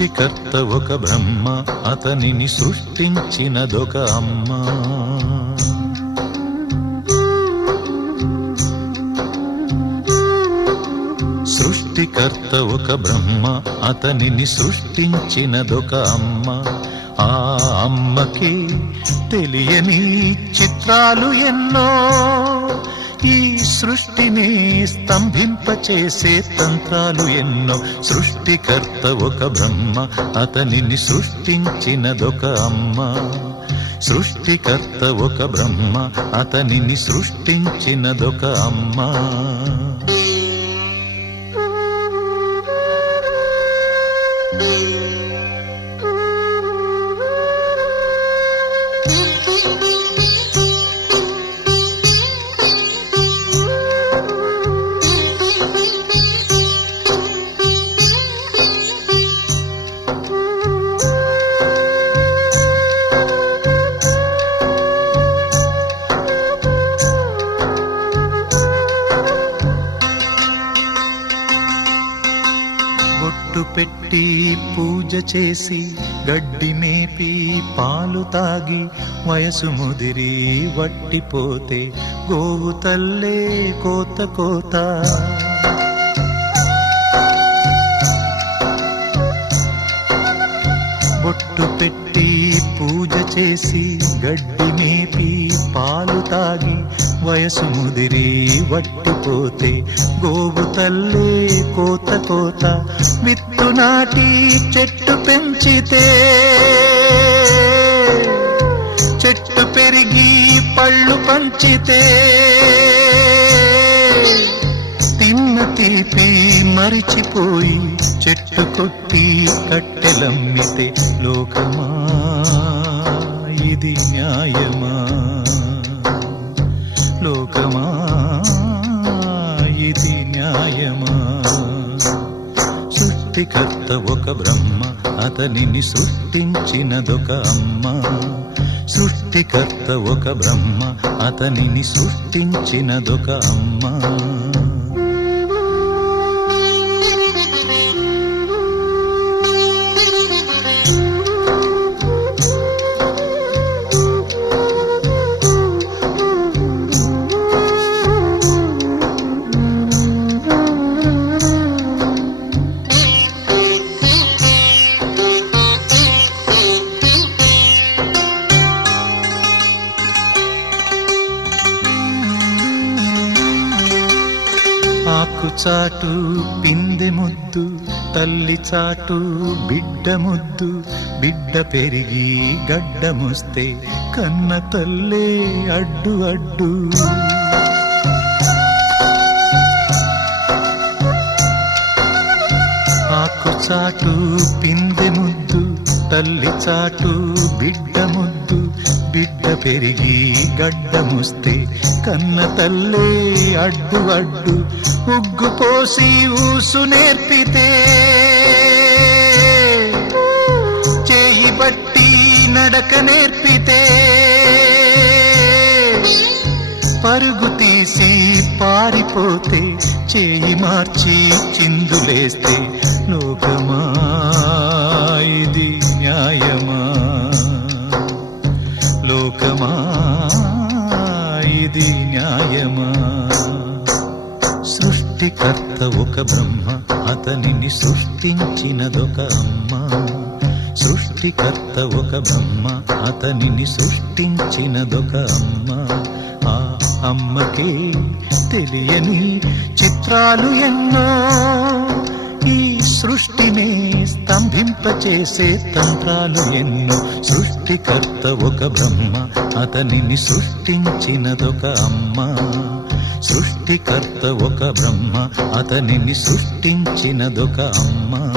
సృష్టికర్త ఒక బ్రహ్మ, అతనిని సృష్టించినదొక అమ్మ. సృష్టికర్త ఒక బ్రహ్మ, అతనిని సృష్టించినదొక అమ్మ. ఆ అమ్మకి తెలియని చిత్రాలు ఎన్నో, ఈ సృష్టిని స్తంభింపచేసే తంత్రాలు ఎన్నో. సృష్టికర్త ఒక బ్రహ్మ, అతనిని సృష్టించినదొక అమ్మ. సృష్టికర్త ఒక బ్రహ్మ, అతనిని సృష్టించినదొక అమ్మ. బొట్టు పెట్టి పూజ చేసి గడ్డి మేపి పాలు తాగి వయసు ముదిరి వట్టిపోతే గోవు తల్లే కోత కోత. బొట్టు పెట్టి పూజ చేసి గడ్డి మేపి పాలు తాగి వయసు ముదిరి వట్టిపోతే గోవు తల్లే కోత కోత. విత్తు నాటి చెట్టు పెంచితే చెట్టు పెరిగి పళ్ళు పంచితే తిన్న తీపి మరిచిపోయి చెట్టు కొట్టి కట్టెలమ్మితే లోకమా ఇది న్యాయమా? లోకమా ఇది న్యాయమా? సృష్టికర్త ఒక బ్రహ్మ, అతనిని సృష్టించినదొక అమ్మ. సృష్టికర్త ఒక బ్రహ్మ, అతనిని సృష్టించినదొక అమ్మ. ఆకు చాటు పిందె ముద్దు, తల్లి చాటు బిడ్డ ముద్దు. బిడ్డ పెరిగి గడ్డముస్తే కన్న తల్లే అడ్డు అడ్డు. ఆకు చాటు పిందె ముద్దు, తల్లి చాటు బిడ్డ ముద్దు. బిడ్డ పెరిగి గడ్డముస్తే కన్న తల్లే అడ్డు అడ్డు. ఉగ్గు పోసి ఊసు నేర్పితే చేయి బట్టి నడక నేర్పితే పరుగు తీసి పారిపోతే చేయి మార్చి చిందులేస్తే లోకమా ఇది న్యాయమా? లోకమా ఇది న్యాయమా? సృష్టికర్త ఒక బ్రహ్మ, అతనిని సృష్టించినదొక అమ్మ. సృష్టికర్త ఒక బ్రహ్మ, అతనిని సృష్టించినదొక అమ్మ. ఆ అమ్మకే తెలియని చిత్రాలు ఎన్నో, ఈ సృష్టినే స్తంభింపచేసే తంత్రాలు ఎన్నో. సృష్టికర్త ఒక బ్రహ్మ, అతనిని సృష్టించినదొక అమ్మ. సృష్టికర్త ఒక బ్రహ్మ, అతనిని సృష్టించినదొక అమ్మ.